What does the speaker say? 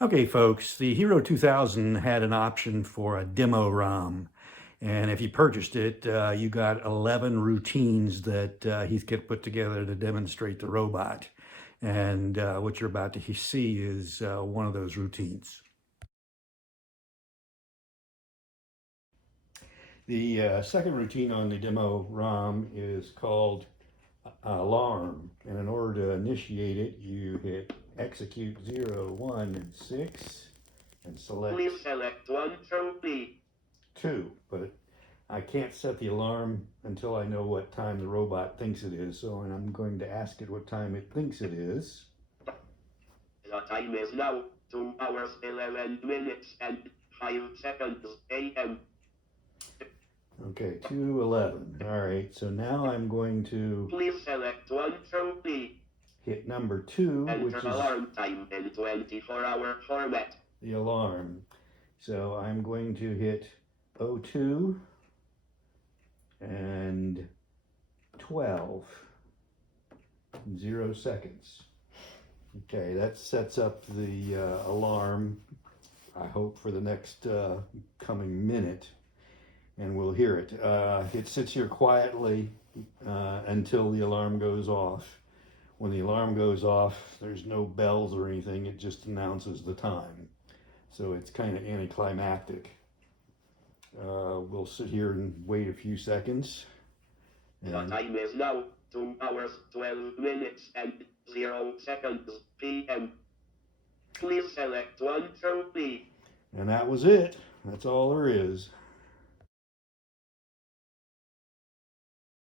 Okay, folks, the Hero 2000 had an option for a demo ROM. And if you purchased it, you got 11 routines that Heathkit put together to demonstrate the robot. And what you're about to see is one of those routines. The second routine on the demo ROM is called alarm. And in order to initiate it, you hit execute 0, 1, and 6 and select. Please select 1 through B. 2, but I can't set the alarm until I know what time the robot thinks it is, so I'm going to ask it what time it thinks it is. The time is now 2 hours 11 minutes and 5 seconds a.m. Okay, 2:11. All right, so now I'm going to Please select 1 through B. hit number 2, which Enter is alarm time in 24-hour format. the alarm. So I'm going to hit 02 and 12, 0 seconds. Okay, that sets up the alarm, I hope, for the next coming minute, and we'll hear it. It sits here quietly until the alarm goes off. When the alarm goes off, there's no bells or anything, it just announces the time. So it's kind of anticlimactic. We'll sit here and wait a few seconds. The time is now 2 hours 12 minutes and 0 seconds p.m. Please select 1 through B. And that was it. That's all there is.